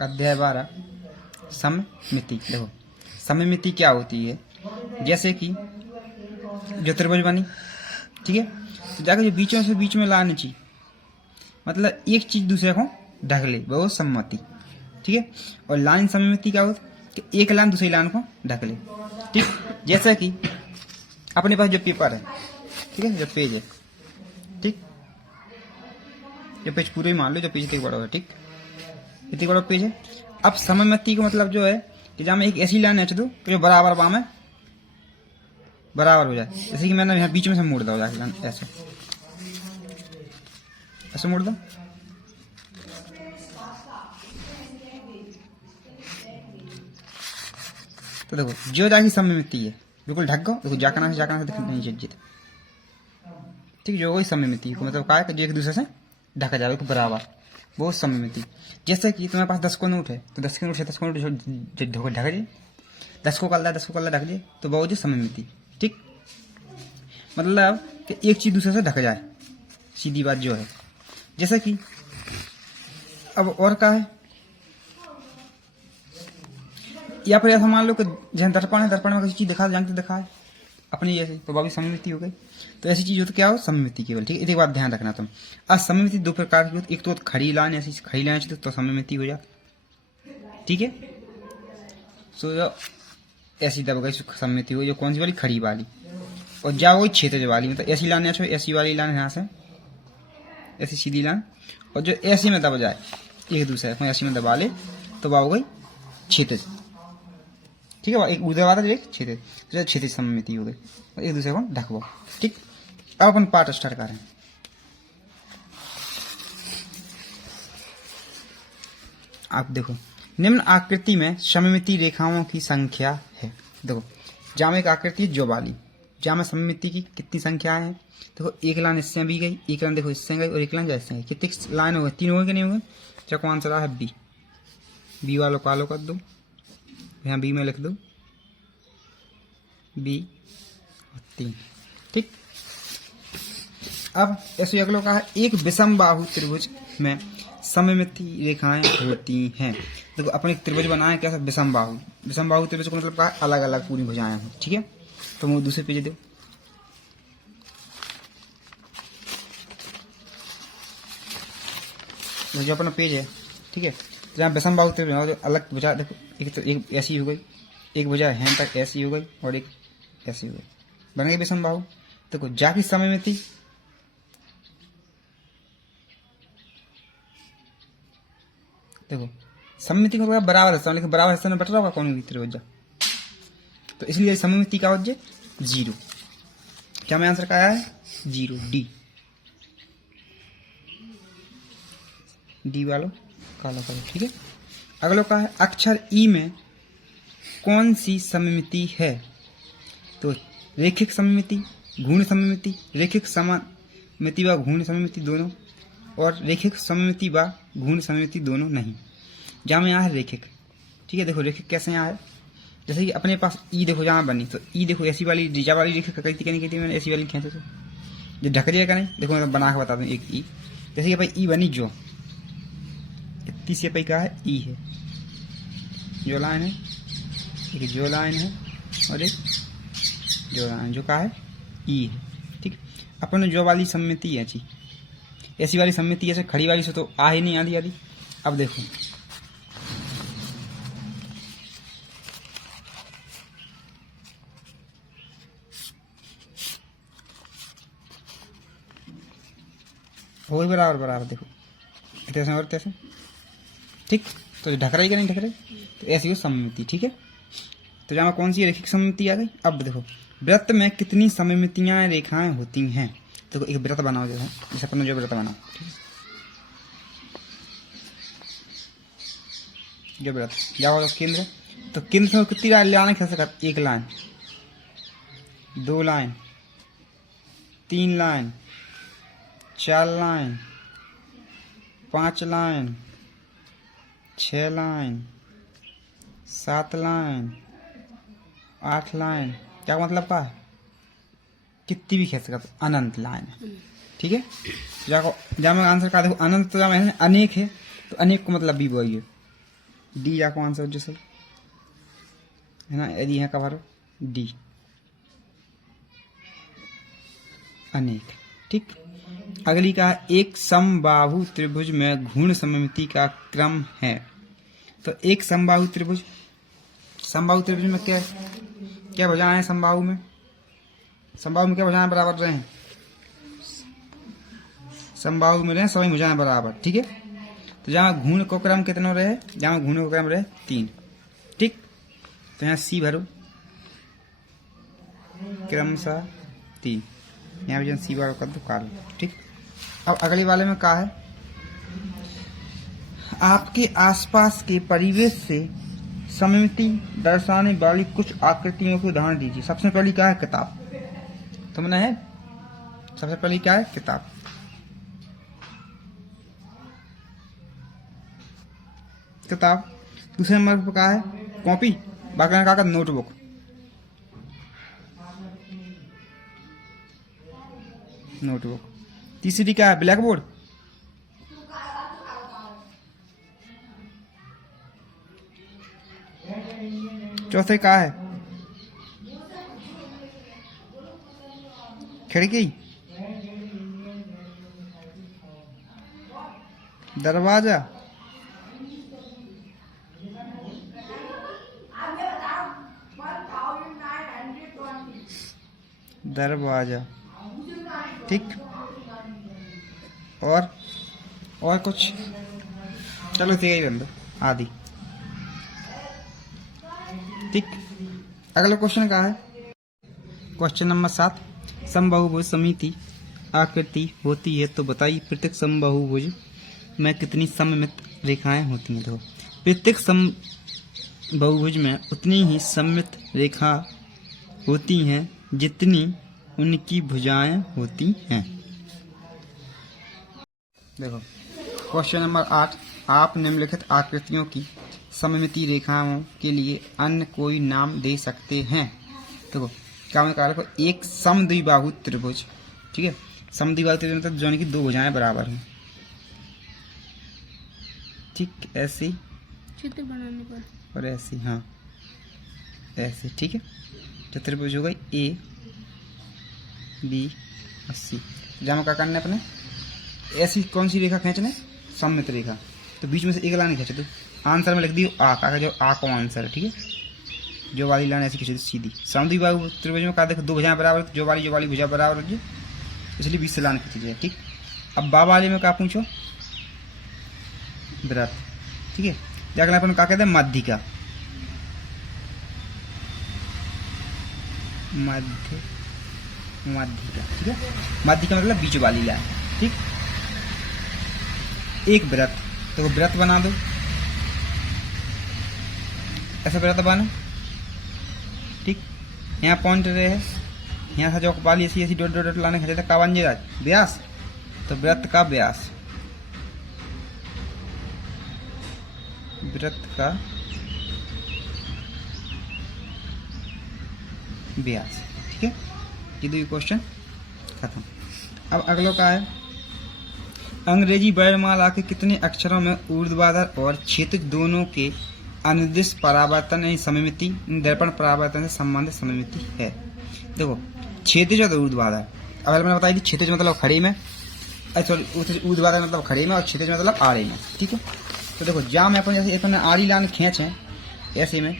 अध्याय 12 सममिति। देखो सममिति क्या होती है, जैसे कि जो त्रिभुज बनी, ठीक है, तो जाकर जो बीचों से बीच में लानी चाहिए, मतलब एक चीज दूसरे को ढक ले, वो सममिति, ठीक है। और लाइन सममिति क्या होती है कि एक लाइन दूसरी लाइन को ढक ले, ठीक। जैसा कि अपने पास जो पेपर है, ठीक है, जो पेज है, ठीक, जो पेज पूरे ही मान लो, जो पेज इतनी बड़ा है, ठीक, इतनी बड़ा पेज है। अब सममिति का मतलब जो है कि जहाँ में एक ऐसी लाइन है दो जो बराबर बाम में बराबर हो जाए, जैसे कि मैंने यहाँ बीच में से मोड़ दो जाके लाइन, ऐसे ऐसे मोड़ दो, तो देखो जो जाकी सममिति है बिल्कुल ढक गो, देखो जाकना से दिख नहीं चाहिए, ठीक, जो वही सममिति को मतलब क्या है कि एक दूसरे से ढका जाए बराबर, वो सममिति। जैसे कि तुम्हारे पास 10 को नोट है, तो 10 के नोट से 10 को नोट ढक जाए, 10 को कल्ला 10 को कल्ला ढक जाए, तो वो जो सममिति, ठीक, मतलब कि एक चीज दूसरे से ढक जाए, सीधी बात जो है। जैसे कि अब और क्या है, या फिर ऐसा मान लो कि जहाँ दर्पण है, दर्पण में किसी चीज दिखा जानते दिखा है अपनी जैसे, तो वह भी सममिति हो गई। तो ऐसी चीज हो तो क्या हो, सममिति केवल, ठीक है। एक बात ध्यान रखना तुम, आज सममिति दो प्रकार की होती, एक तो खड़ी लाइन, ऐसी खड़ी लाइन तो सममिति हो जाती, ठीक है। सो ऐसी दब गई सममिति हो, जो कौन सी वाली, खड़ी वाली। और जा वही क्षेत्र वाली, मतलब ऐसी लाइन है, ऐसी वाली लाइन यहाँ से ऐसी सीधी लाइन, और जो ऐसी में दब जाए एक दूसरे में, ऐसी में दबा ले, तो वह हो गई क्षेत्र, ठीक है। एक ऊर्ध्वाधर एक क्षेत्र, तो क्षेत्र सममिति हो गई, एक दूसरे को ढकबो, ठीक। अब अपन पाठ स्टार्ट करें। आप देखो निम्न आकृति में सममिति रेखाओं की संख्या है। देखो जहाँ में एक आकृति है जो वाली, जहाँ में सममिति की कितनी संख्या है, देखो एक लाइन इससे भी गई, एक लाइन देखो इससे गई, और एक लाइन जैसे गई, कितनी लाइन हो गई, 3 हो गई कि नहीं हो गई। चलो कौन सा है, बी, बी वालों कालो कर दो, यहाँ बी में लिख दो बी 3, ठीक। अब ऐसे अगलो का है, एक विषम बाहु त्रिभुज में सममिति रेखाएं होती हैं। देखो अपन एक त्रिभुज बनाए कैसा, विषम बाहु, विषम बाहु त्रिभुज को मतलब क्या, अलग अलग पूरी भुजाएं हैं, ठीक है। तो मुझे दूसरे पेज दो, जो अपना पेज है, ठीक है। तो जहाँ विषम बाहु त्रिभुज अलग भुजा, देखो एक तो एक ऐसी हो गई, एक भुजा है तक ऐसी हो गई, और एक ऐसी हो गई, बन गई विषम बाहु। देखो जाकी सममिति, देखो सममिति को बराबर हिस्सा, लेकिन बराबर हिस्सा में बट रहा होगा कौन भी त्रिभुज, तो इसलिए सममिति का हो जाए 0। क्या मैं आंसर का आया है 0, डी वालों काला करो, ठीक है। अगला का है, अक्षर ई में कौन सी सममिति है। तो रेखिक सममिति, घूर्ण सममिति, रेखिक सममिति व घूर्ण सममिति दोनों, और रेखिक सममिति व घूर्ण सममिति दोनों नहीं। जहाँ में यहाँ है रेखिक, ठीक है। देखो रेखिक कैसे यहाँ है, जैसे कि अपने पास ई देखो जहाँ बनी, तो ई देखो ऐसी वाली जीजा वाली रेखिक कही थी, नहीं कहती मैंने, ऐसी वाली खींचे तो जो ढक जाएगा नहीं। देखो मैं बना के बता दूँ, एक ई, जैसे कि भाई ई बनी जो तीसरे पे क्या है, ई है, जो लाइन है, एक जो लाइन है, और एक जो लाइन जो का है ई है, ठीक। अपन जो वाली सममिति है जी, ऐसी वाली सममिति ऐसे खड़ी वाली से तो आ ही नहीं आधी आधी। अब देखो हो ही बराबर बराबर, देखो तैसे और तैसे, ठीक। तो ढक रही कि नहीं ढक रही, तो ऐसी हो सममिति, ठीक है। तो जहाँ कौन सी रेखिक सममिति आ गई। अब देखो वृत्त में कितनी सममितियां रेखाएं होती हैं। देखो एक वृत्त बनाओ, जैसे अपन जो वृत्त बनाओ, ठीक है, जो वृत्त जाओ केंद्र, तो केंद्र से कितनी लाइन खेल सकता, 1 line, 2 line, 3 line, 4 line, 5 line, 6 line, 7 line, 8 line. क्या मतलब का कितनी भी खेल सकता, अनंत लाइन है, ठीक है। जहाँ मैं आंसर का देखो अनंत, तो जहाँ अनेक है, तो अनेक को मतलब भी वही है, डी जाको आंसर हो सही है ना। यदि यहाँ का भरो डी अनेक। ठीक। अगली का है एक समबाहु त्रिभुज में घूर्ण सममिति का क्रम है। तो एक समबाहु त्रिभुज में क्या क्या भुजाएं हैं? समबाहु में क्या भुजाएं बराबर रहे हैं? समबाहु में रहे सभी भुजाएं बराबर। ठीक है। तो जहाँ घूर्ण को क्रम कितना रहे? जहाँ घूर्ण को क्रम रहे 3। ठीक। तो यहाँ सी भरो क्रमशः 3। यहाँ भी सी बार कर दो काल। ठीक। अब अगले वाले में क्या है? आपके आसपास के परिवेश से सममिति दर्शाने वाली कुछ आकृतियों को उदाहरण दीजिए। सबसे पहली क्या है? किताब। तुमने है सबसे पहली क्या है? किताब। दूसरे नंबर पर क्या है? कॉपी। बाकी का नोटबुक। तीसरी क्या है? Black board. चौथे क्या है? खिड़की, दरवाजा, ठीक। और कुछ? चलो ठीक है बंदो आदि। ठीक। अगला क्वेश्चन क्या है? Question number 7। समबाहुभुज समिति आकृति होती है तो बताइए प्रत्येक समबाहुभुज में कितनी सममित रेखाएं होती हैं। देखो प्रत्येक समबाहुभुज में उतनी ही सममित रेखा होती हैं जितनी उनकी भुजाएं होती हैं। देखो क्वेश्चन नंबर 8। आप निम्नलिखित आकृतियों की सममिति रेखाओं के लिए अन्य कोई नाम दे सकते हैं। देखो क्या मैं कह रहा हूँ? एक समद्विबाहु त्रिभुज। ठीक है। समद्विबाहु त्रिभुज मतलब जो की दो भुजाएं बराबर हैं। ठीक। ऐसी चित्र बनाने पर और ऐसी। हाँ ऐसे। ठीक है। जो त्रिभुज हो गई ए बी और सी। जहाँ क्या करना है अपने? ऐसी कौन सी रेखा खींचने? सममित रेखा। तो बीच में से एक लाइन खींचे तो आंसर में लिख दियो आ का, जो आ को आंसर है। ठीक है। जो वाली लाइन ऐसी खींचे तो सीधी। समद्विबाहु त्रिभुज में क्या देखो दो भुजाएं बराबर, जो वाली भुजा बराबर होगी इसलिए बीच से लाइन खींची जाए। ठीक। अब बा वाले में क्या पूछो? वृत्त। ठीक है। जाकर अपन क्या कहते हैं? मध्यिका। मध्यिका। ठीक है। मध्यिका मतलब बीच वाली लाइन। ठीक। एक वृत्त। तो वृत्त बना दो ऐसा वृत्त बना। ठीक। यहाँ पॉइंट रहे है, यहाँ से जो वाली ऐसी डॉट डॉट लाने खींचे का बन जाएगा व्यास। तो वृत्त का व्यास, वृत्त का व्यास। ठीक है। ये दो क्वेश्चन खत्म। अब अगला का है अंग्रेजी वर्णमाला के कितने अक्षरों में ऊर्ध्वाधर और क्षैतिज दोनों के अनिर्दिष्ट परावर्तन यानी सममिति दर्पण परावर्तन से संबंधित सममिति है। देखो क्षैतिज और ऊर्ध्वाधर। अब मैंने बताई थी क्षैतिज मतलब खड़े में, सॉरी ऊर्ध्वाधर मतलब खड़े में और क्षैतिज मतलब आड़े में। ठीक है। तो देखो जहाँ में अपन जैसे अपन आड़ी लाइन खींचे ऐसे में,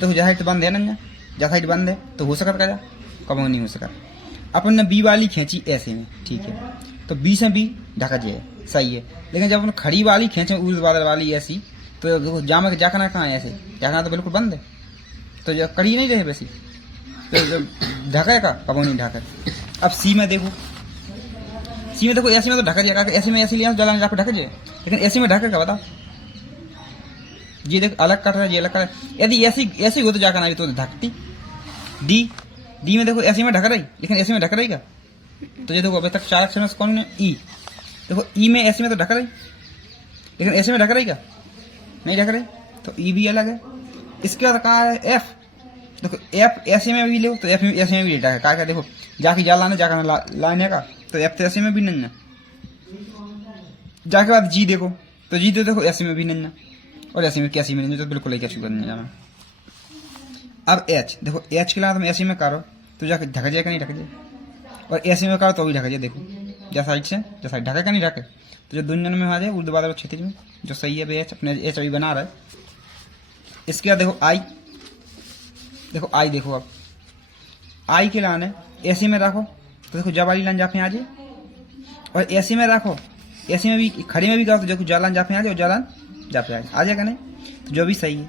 देखो जहाँ साइड बंद है ना, जहाँ साइड बंद है तो हो सकता क्या? कभी नहीं हो सकता। अपन ने बी वाली खींची ऐसे में। ठीक है। तो बी से बी ढका जाए सही है। लेकिन जब अपन खड़ी वाली खींचे ऊर्ध्वाधर वाली ऐसी, तो देखो जामा के जाकना कहाँ है? ऐसे जाकना तो बिल्कुल बंद है, तो जो कड़ी नहीं रहे वैसी, तो ढका का कभी नहीं ढका। अब सी में देखो, ऐसे में तो ढका जाएगा, ऐसे में ऐसे लिया जला जाकर ढक जाए, लेकिन ऐसे में ढका क्या बताओ? ये देख अलग कर रहा है, ये अलग कर रहा है। यदि ऐसी हो तो जाकर ना तो ढकती। डी में देखो ऐसे में ढक रही, लेकिन ऐसे में ढक रही क्या? तो ये देखो अभी तक 4 अक्षर में कौन है? ई। देखो ई में ऐसे में तो ढक रही, लेकिन ऐसे में ढक रही क्या? नहीं ढक रही, तो ई भी अलग है। इसके बाद कहा है एफ। देखो एफ ऐसे में भी लो तो एफ ऐसे में भी ढका है। देखो जाके जा लाने जाकर लाइन है का, तो एफ तो ऐसे में भी नहीं है। जाके बाद जी देखो, तो जी तो देखो ऐसे में भी नहीं है। और ऐसे में कैसी में नहीं तो बिल्कुल ही कैसी करने जाना। अब एच देखो, एच के लात में ऐसी में करो तो जाके ढक जाए, नहीं ढक जाए, और ऐसी में करो तो भी ढक जाए। देखो जैसा साइड से जैसा ढके का नहीं ढके, तो जो दुनिया में आ जाए उर्दू बादल क्षितिज में जो सही है एच, अपने एच अभी बना रहा है। इसके बाद देखो आई, देखो आई देखो, अब आई के लाने ऐसी में रखो तो देखो जब वाली लाइन जापे आ जाए, और ऐसी में रखो, ऐसी में भी खड़ी में भी करो तो देखो जालान जापे आ जाए और जालान जापे आ जाएगा नहीं, तो जो भी सही है।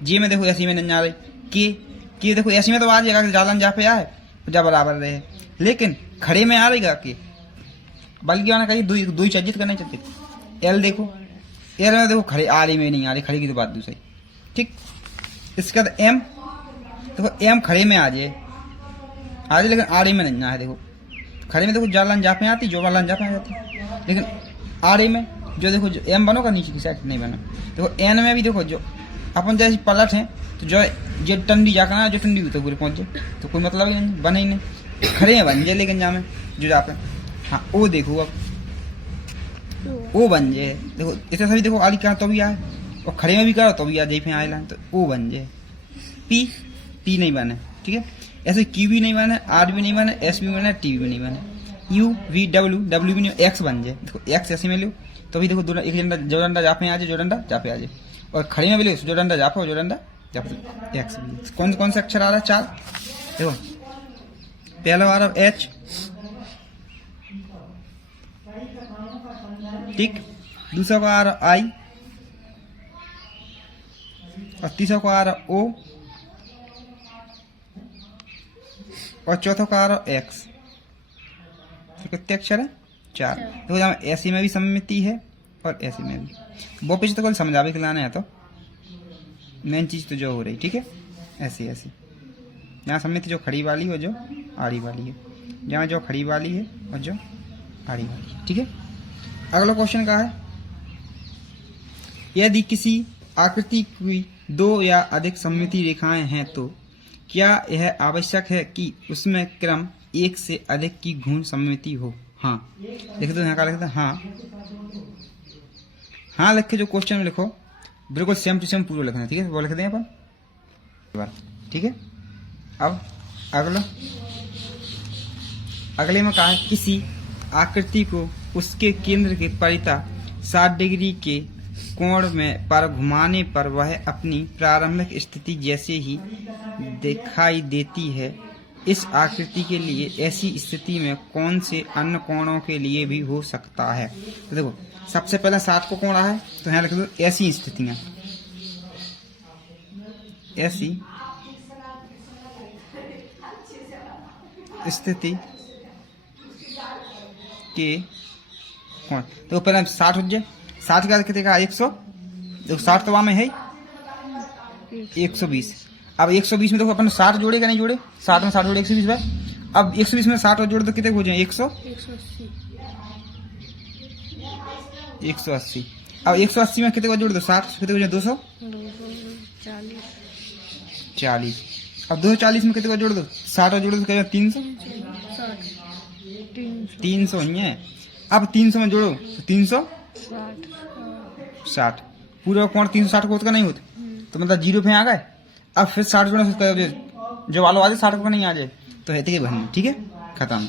जे में देखो ऐसी में नहीं आ रही, के देखो ऐसी में तो आ जाएगा, जालान जापे आए तो जा बराबर रहे, लेकिन खड़े में आ रहेगा के, बल्कि आना कहीं दो ही चर्जित करना चाहते। एल देखो, एल में देखो खड़े आ रही में नहीं आ रही, खड़े की तो बात दूसरी, ठीक। इसके बाद एम देखो, एम खड़े में आ जाए लेकिन आड़ी में नहीं है। देखो खड़े में देखो जालान जापे आती, जो वालान जापे आ जाती, लेकिन आड़ी में जो देखो जो एम बनो का नीचे की साइड नहीं बना। देखो एन में भी देखो जो अपन जैसे पलट है तो जो ये टंडी जाकर जो टंडी तो पूरे पहुंच जाए, तो कोई मतलब ही नहीं, बने ही नहीं, खड़े में बन जाए लेकिन जामे जो जापे। हाँ ओ देखो, अब ओ बन जाए, देखो इसे सभी देखो आड़ी कहा तो भी आए, और खड़े में भी करो तो भी आ जाए, फिर आए लाइन तो ओ बन जाए। पी नहीं बने, ठीक है। ऐसे क्यू भी नहीं बने, आर भी नहीं बने, एस भी बने, टी भी नहीं बने, यू वी डब्ल्यू भी नहीं, एक्स बन जाए। देखो एक्स ऐसे में लो तो भी देखो दो एक डंडा, जो डंडा जापे आ जाए, जो डंडा जापे आ जाए, और खड़े में भी लो जो डंडा जापे, जो डंडा जापे। एक्स कौन से अक्षर आ रहा है? 4। देखो पहला आ रहा एच, ठीक, दूसरा का आ रहा आई, और तीसरा का आ रहा ओ, और चौथा का आ रहा एक्स। तो कितने अक्षर है? 4। देखो यहाँ ऐसी में भी सममिति है और ऐसी में भी, वो पीछे तो कल समझावे के लाना है, तो मेन चीज तो जो हो रही, ठीक है। ऐसी यहाँ सममिति जो खड़ी वाली हो, जो आड़ी वाली है, यहाँ जो खड़ी वाली है और जो आड़ी वाली है, ठीक है। अगला क्वेश्चन का है, यदि किसी आकृति की 2 या अधिक सममिति रेखाएं हैं तो क्या यह आवश्यक है कि उसमें क्रम 1 से अधिक की घूर्ण सममिति हो? हाँ लिख दो, यहाँ का लिख दो हाँ लिख के जो क्वेश्चन में लिखो बिल्कुल सेम टू सेम पूरा लिखना, ठीक है। वो लिख दें अपन, ठीक है। अब अगले में कहा है, किसी आकृति को उसके केंद्र के परितः 60 डिग्री के कोण में पर घुमाने पर वह अपनी प्रारंभिक स्थिति जैसे ही दिखाई देती है। इस आकृति के लिए ऐसी स्थिति में कौन से अन्य कोणों के लिए भी हो सकता है? तो देखो सबसे पहले 60 को कोण है, तो यहाँ लिख दो ऐसी स्थितियां, ऐसी स्थिति के कोण। तो पहले 60 हो जाए, 60 के बाद कितने का? 100। देखो 60 तो वहां में है 120। अब 120 में देखो अपन 60 जोड़ेगा नहीं जोड़े, 60 में 60 जोड़े 120 बार। अब 120 में 60 और जोड़े तो कितने हो जाए? 180। अब 180 में कितने को जोड़ दो? 60 कितने हो जाए? 240। अब 240 में कितने को जोड़ दो? 60 और जोड़ दो कितने? 300 ही है। अब 300 में जोड़ो तो 360, पूरा कोण 360 को होता नहीं होता, तो मतलब 0 पे आ गए। अब फिर 60 जोड़े जो वालों आ जाए 60 को नहीं आ जाए तो है कि भरना, ठीक है, खत्म।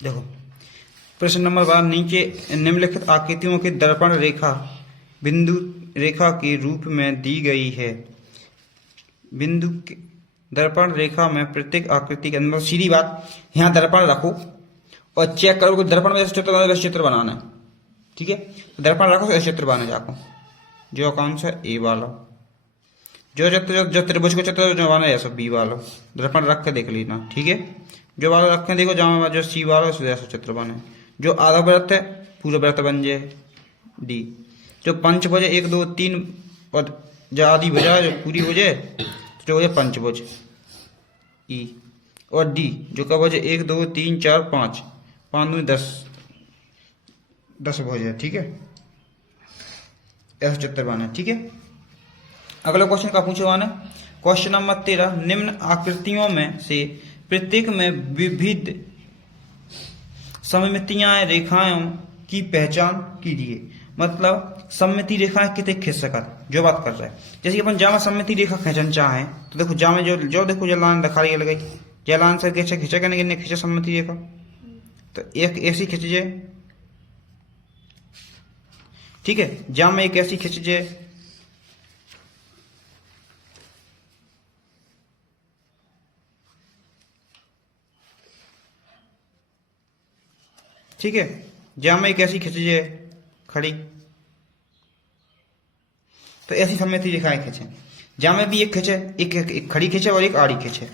देखो प्रश्न नंबर 12, नीचे निम्नलिखित आकृतियों के दर्पण रेखा बिंदु रेखा के रूप में दी गई है। बिंदु के दर्पण रेखा में प्रत्येक आकृति के अंदर, सीधी बात, यहाँ दर्पण रखो और चेक करो कि दर्पण में चित्र बनाना, वैसे चित्र बनाना है, ठीक है। दर्पण रखो ऐसे चित्र बनाने जाको, जो कौन सा? ए वाला। जो त्रिभुज को चित्र बनाना है ऐसा बी वाला, दर्पण रख के देख लेना, ठीक है। जो वाला रख के देखो, जहाँ जो सी वाला ऐसा चित्र बने। जो आधा वृत्त है पूरा वृत्त बन जाए डी। जो पंचभुज 1 2 3 और जो आधी भुजा जो पूरी हो जाए तो हो जाए पंचभुज ई। और डी जो कब हो जाए 1 2 3 4 5 5 2 10 भुज है, ठीक है। ऐसा चित्र बना, ठीक है। अगला क्वेश्चन का पूछे वाला क्वेश्चन नंबर 13, निम्न आकृतियों में से प्रत्येक में विविध सममितीय रेखाओं की पहचान कीजिए। मतलब सममिति रेखाएं कितने खींच सकत जो बात कर रहा है। जैसे कि अपन जामा सममिति रेखा खींचना चाहे तो देखो जामे जो देखो जो लाइन दिखा रही लगी या लाइन से खींचे खींचे करने के खींचे सममिति रेखा तो एक ऐसी खींच जाए, ठीक है। जामे एक ऐसी खींच जाए, ठीक है। जामे एक ऐसी खींच जाए खड़ी, तो ऐसी सममिति रेखाएं खींचे। जामे भी एक खींचे, एक खड़ी खींचे और एक आड़ी खींचे,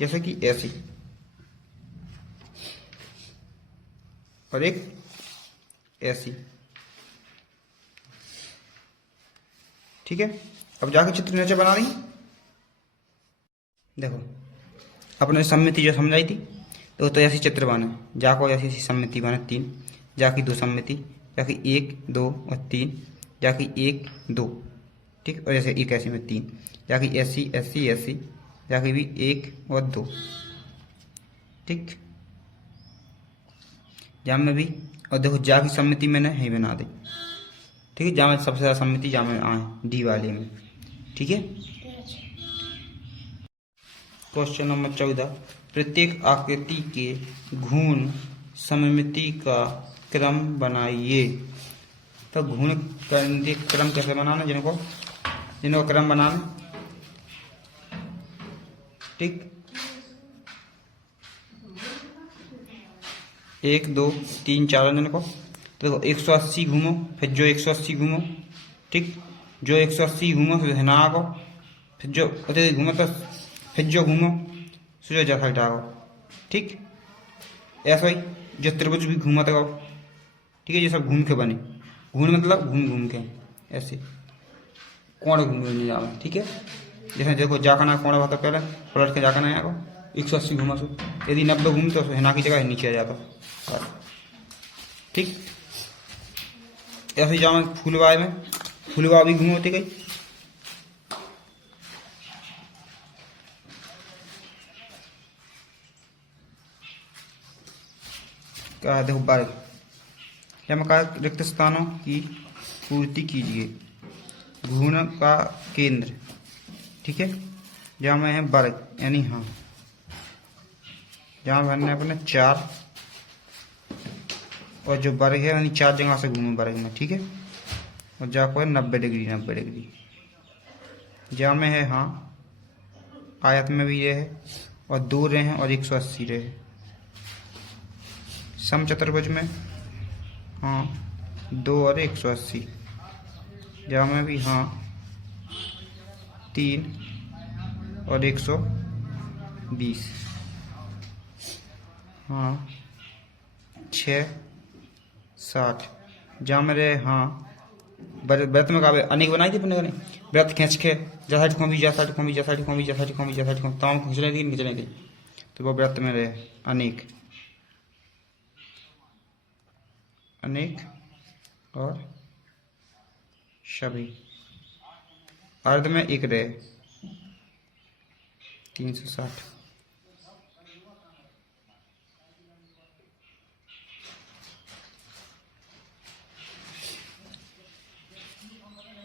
जैसे कि ऐसी और एक ऐसी, ठीक है। अब जाके चित्र नीचे बना रही। देखो अपने सममिति जो समझाई थी तो ऐसी चित्र बने, जाको ऐसी सममिति बने 3, जाकी 2 सममिति, जाकी 1 2 और 3, जाकी 1 2, ठीक। और ऐसे एक ऐसी में 3, जाकी ऐसी ऐसी ऐसी, जाकी भी 1 और 2, ठीक। जाम में भी और देखो जाकी सम्मिति मैंने यही बना दी, ठीक है। जाम में सबसे ज्यादा सम्मिति जाम में आए डी वाले में, ठीक है। क्वेश्चन नंबर 14, प्रत्येक आकृति के घूर्ण सममिति का क्रम बनाइए। तो घूर्ण क्रम कैसे बनाना, जिनको क्रम बनाना, ठीक। 1 2 3 4 जन को देखो 180 घूमो, फिर जो 180 घूमो, ठीक। जो 180 घूमो फिर हिना को, फिर जो अतिरिक्त घूमो तो फिर जो घूमो सूर्य जैसा हटाओ, ठीक। ऐसा ही जो त्रिभुज भी घूमा तो, ठीक है। ये सब घूम के बने, घूम मतलब घूम घूम के ऐसे कोण घूम नहीं जावे, ठीक है। जैसे देखो जाकना कोण होता पहले पलट के जाकना आया 180 घूमा सो, यदि 90 घूमते तो हिना की जगह नीचे आ जाता, ठीक। ऐसे जाओ फूलवाए में, फूलवा भी घूम होती गई, क्या देखो वर्ग, जब कहा रिक्त स्थानों की पूर्ति कीजिए, घूर्ण का केंद्र, ठीक है। जहाँ में है वर्ग यानी हाँ, जहाँ बनने अपने 4 और जो वर्ग है यानी 4 जगह से घूमे वर्ग में, ठीक है। और जहाँ को है 90 डिग्री 90 डिग्री, जहाँ में है हाँ आयत में भी ये है और 2 रहे हैं और 180 रहे, सम चतुर्भुज में हाँ 2 और 180, जहाँ में भी हाँ 3 और 120, हाँ 6 60, जहाँ में रहे हाँ व्रत में काबे अनेक बनाई थी अपने घने व्रत खींच के जैसा ठोंबी जैसा ठोंबी जैसा ठोंबी जैसा ठोंबी जैसा ठोंबी तमाम खींचने थी, तो वो व्रत में रहे अनेक अनेक और सभी, अर्ध में एक रहे 360।